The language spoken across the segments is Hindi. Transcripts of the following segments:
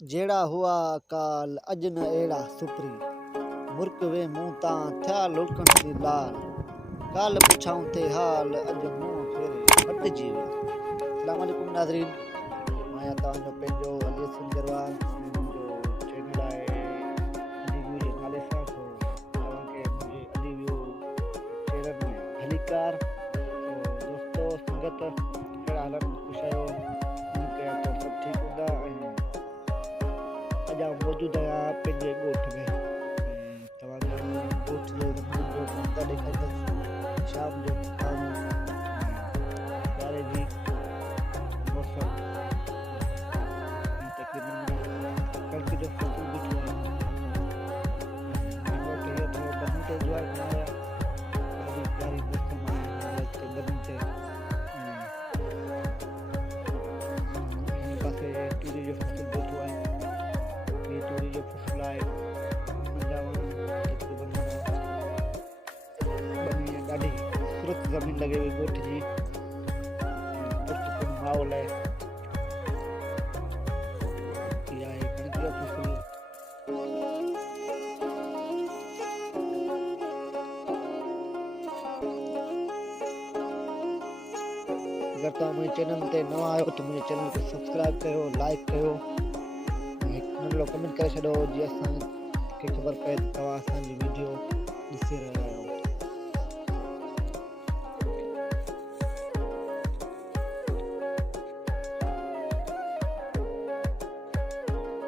जेड़ा हुआ काल अज न एड़ा सुपरी मुर्क वे मुंह तां थिया लुड़कण दी लाल काल पुछाऊं ते हाल अज मुंह फेरे हटजी विया। अस्सलाम वालेकुम नाज़रीन, मां तव्हांजो पंहिंजो अली सिंगरवार जो चैनल आहे अली जे नाले सां तव्हांखे मुंहिंजे अली व्यू चैनल में हलीकार दोस्तो संगत कहिड़ा हालनि ख़ुशि आहियो उनखे तो सभु ठीकु हूंदा। अॼु मौजूदु आहियां पंहिंजे ॻोठ में, तव्हांखे ॻोठ जे जो मंज़र ॾेखारींदुसि। शाम जो सियारे जी मौसम तक़रीबन कणिक जो फसल ॾिठो आहे बनी ते इंजॉय करणु ॾाढी प्यारी मौसम आहे बनी ते। हिन पासे तूरी जो फसल ॾिठो आहे, तूरी जो फसल आहे ॾाढी ख़ूबसूरत ज़मीन लॻे हुई ॻोठ जी, पुरसुकून माहौल आहे। इहा आहे कणिक जो फसल। अगरि तव्हां मुंहिंजे चैनल ते नवां आहियो त मुंहिंजे चैनल खे सब्सक्राइब कयो, लाइक कयो, हिकु नंढिड़ो कमेंट करे छॾियो जीअं असांखे ख़बर पए त तव्हां असांजी वीडियो ॾिसी रहिया आहियो।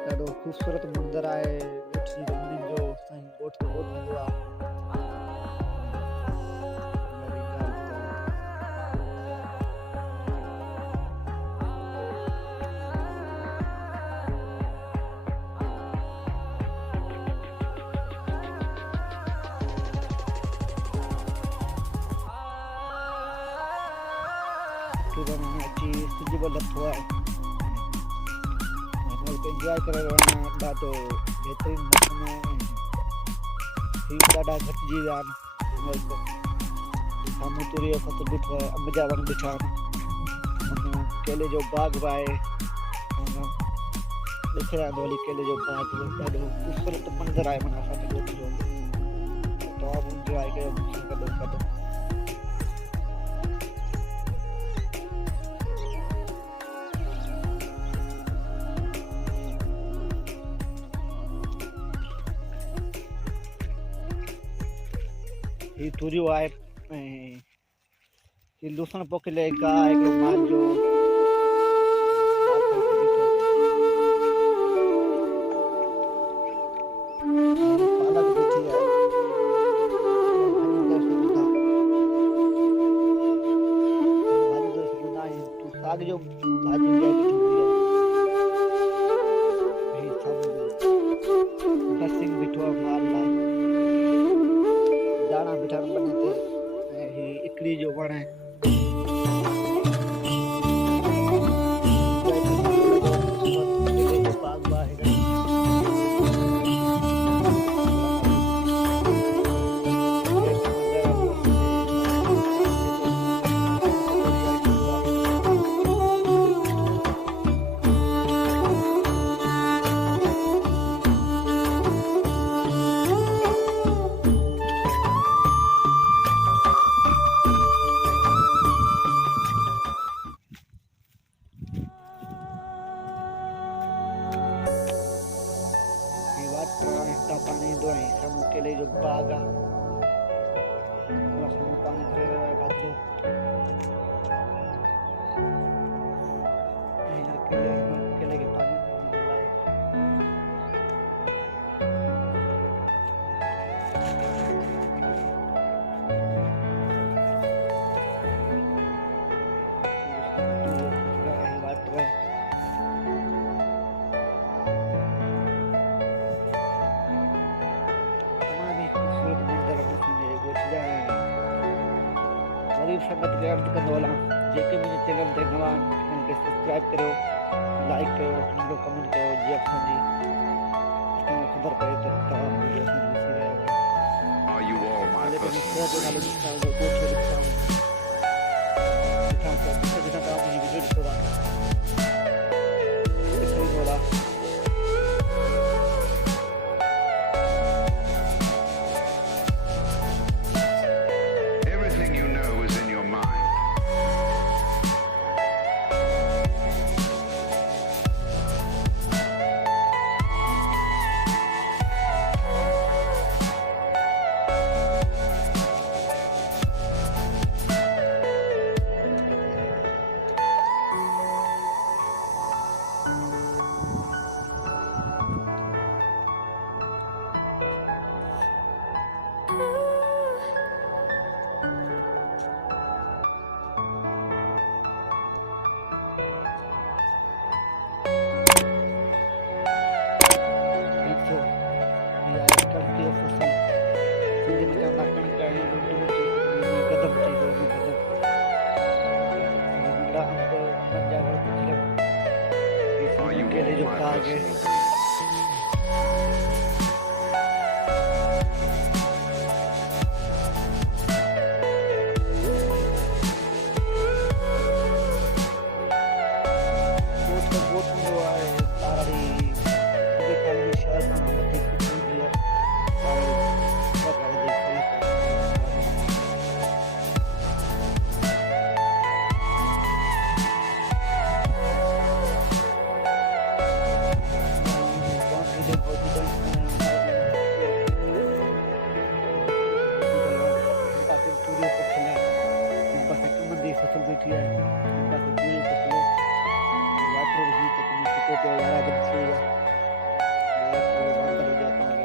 ॾाढो ख़ूबसूरत मंज़र आहे ॻोठ जी ज़मीन जो। असांजी ॻोठ जो बहुत मज़ो आहे। अची सिज बि लथो आहे, इंजॉय करे रहिया आहियूं। ॾाढो बहितरीनु मौसम आहे। हीउ ॾाढा घटिजी विया आहिनि। साम्हूं तूरी जो फसल ॾिठो आहे, अंब जा वण ॾिठा आहिनि, केले जो बाग़ बि आहे, ॾिसी रहिया हली केले जो बाग़ बि ॾाढो ख़ूबसूरत मंज़र आहे। माना असांजे ॻोठ जो तव्हां बि इंजॉय कयो गॾो गॾु। ही तूरियो आहे ऐं ही लूसण पोखियल गाह आहे हिकिड़ो माल जो। पालक ॾिठी आहे, साग जो भाॼी बि आहे बसिंग बीठो आहे माल लाइ, दाणा बीठा बने ते ऐं ही इकड़ी जो वण आहे। पानी ईंदो आहे, साम्हूं केले जो बाग़ आहे, साम्हूं पाणी भरे रहियो आहे बाथरूम। केले खे पानी वाटर है। गरीब संगत खे अर्ज़ु कंदो हलां, जेके मुंहिंजे चैनल ते नवां आहिनि उनखे सब्सक्राइब करियो, लाइक कयो, नंढो कमेंट कयो जीअं असांखे ख़बर पए त तव्हां वीडियो असांजी ॾिसी रहिया आहियो। आगे बहुत हुआ है तारी मुझे कल भी शायद ना वठी कुछ दिया तारी बता दे फसल बैठी है इनका से पूरी फसल वाटर भी तकनीक को तो यार बच्चे यार पूरे बंद हो जाता हूँ